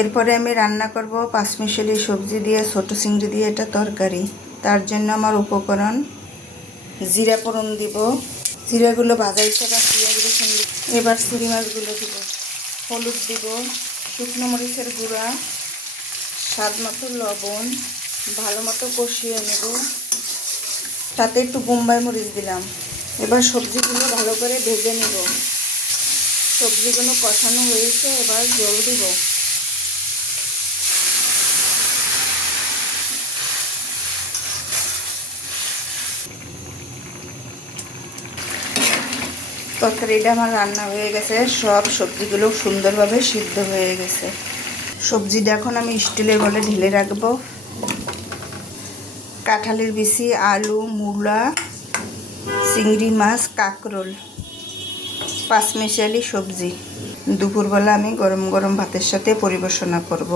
এরপরে আমি রান্না করব পাঁচমিশালি সবজি দিয়ে ছোট চিংড়ি দিয়ে এটা তরকারি। তার জন্য আমার উপকরণ: জিরা ফোড়ন দিব, জিরাগুলো ভাজাইতে বা পেঁয়াজ রসুন দিব। এবার চিংড়ি মাছগুলো দিব, হলুদ দিব, শুকনো মরিচের গুঁড়া, স্বাদ মতো লবণ, ভালো মতো কষিয়ে নেব। তাতে একটু বোম্বাই মরিচ দিলাম। এবার সবজিগুলো ভালো করে ভেজে নেব। সবজিগুলো কষানো হয়েছে, এবার জল দিব। তরকারিটা আমার রান্না হয়ে গেছে, সব সবজিগুলো সুন্দরভাবে সিদ্ধ হয়ে গেছে। সবজিটা এখন আমি স্টিলের বলে ঢেলে রাখবো। কাঁঠালের বিচি, আলু, মূলা, চিংড়ি মাছ, কাঁকরোল, পাঁচমিশালি সবজি। দুপুরবেলা আমি গরম গরম ভাতের সাথে পরিবেশনা করব।